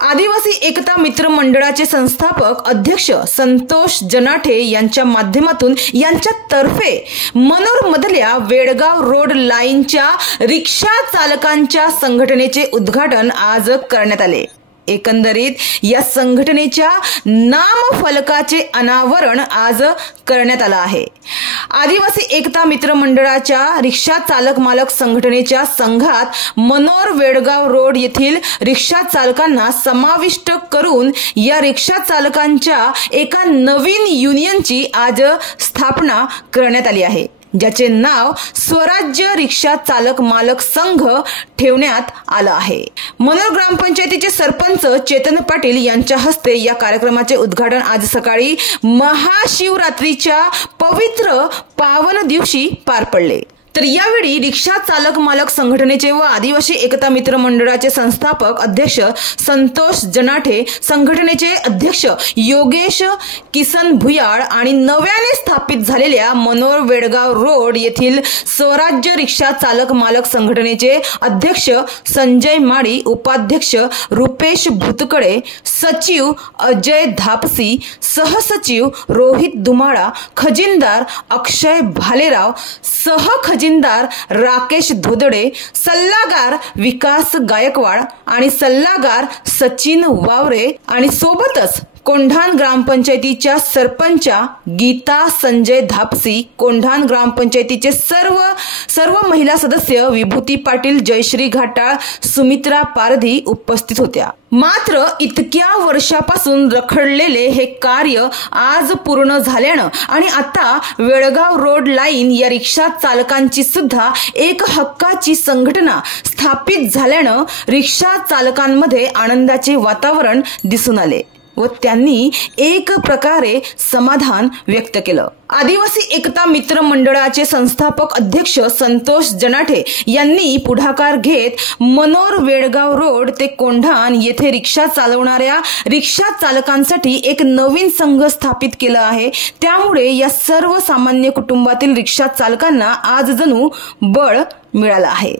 आदिवासी एकता मित्र मंडळाचे संस्थापक अध्यक्ष संतोष जनाठे यांच्या माध्यमातून यांच्यातर्फे मनोर मधल्या वेडगाव रोड लाईनच्या रिक्षा चालकांच्या संघटनेचे उद्घाटन आज करण्यात आले। एकंदरीत या संघटनेच्या नामफलकाचे अनावरण आज करण्यात आले आहे। आदिवासी एकता मित्र मंडळाच्या रिक्षा चालक मालक संघटनेच्या संघात मनोर वेडगाव रोड येथील रिक्षा चालकांना समाविष्ट करून या रिक्षा चालकांच्या एका नवीन युनियनची आज स्थापना करण्यात आली आहे, ज्याचे नाव स्वराज्य रिक्षा चालक मालक संघ ठेवण्यात आलं आहे। मनोर ग्रामपंचायतीचे सरपंच चेतन पाटील यांच्या हस्ते या कार्यक्रमाचे उद्घाटन आज सकाळी महाशिवरात्रीच्या पवित्र पावन दिवशी पार पडले। तर यावेळी रिक्षा चालक मालक संघटनेचे व आदिवासी एकता मित्र मंडळाचे संस्थापक अध्यक्ष संतोष जनाठे, संघटनेचे अध्यक्ष योगेश किसन भुयाळ आणि नव्याने स्थापित झालेल्या मनोर वेडगाव रोड येथील स्वराज्य रिक्षा चालक मालक संघटनेचे अध्यक्ष संजय माडी, उपाध्यक्ष रुपेश भुतकडे, सचिव अजय धापसी, सहसचिव रोहित दुमाळा, खजिनदार अक्षय भालेराव, सहखजिनदार राकेश धोदडे, सल्लागार विकास गायकवाड आणि सल्लागार सचिन वावरे आणि सोबतच कोंढाण ग्रामपंचायतीच्या सरपंचा गीता संजय धापसी, कोंढाण ग्रामपंचायतीचे सर्व महिला सदस्य विभूती पाटील, जयश्री घाटाळ, सुमित्रा पारधी उपस्थित होत्या। मात्र इतक्या वर्षापासून रखडलेले हे कार्य आज पूर्ण झाल्यानं आणि आता वेडगाव रोड लाईन या रिक्षा चालकांची सुद्धा एक हक्काची संघटना स्थापित झाल्यानं रिक्षा चालकांमध्ये आनंदाचे वातावरण दिसून आले व त्यांनी एक प्रकारे समाधान व्यक्त केलं। आदिवासी एकता मित्र मंडळाचे संस्थापक अध्यक्ष संतोष जनाठे यांनी पुढाकार घेत मनोर वेडगाव रोड ते कोंढाण येथे रिक्षा चालवणाऱ्या रिक्षा चालकांसाठी एक नवीन संघ स्थापित केला आहे। त्यामुळे या सर्व सामान्य कुटुंबातील रिक्षा चालकांना आज जणू बळ मिळालं आहे।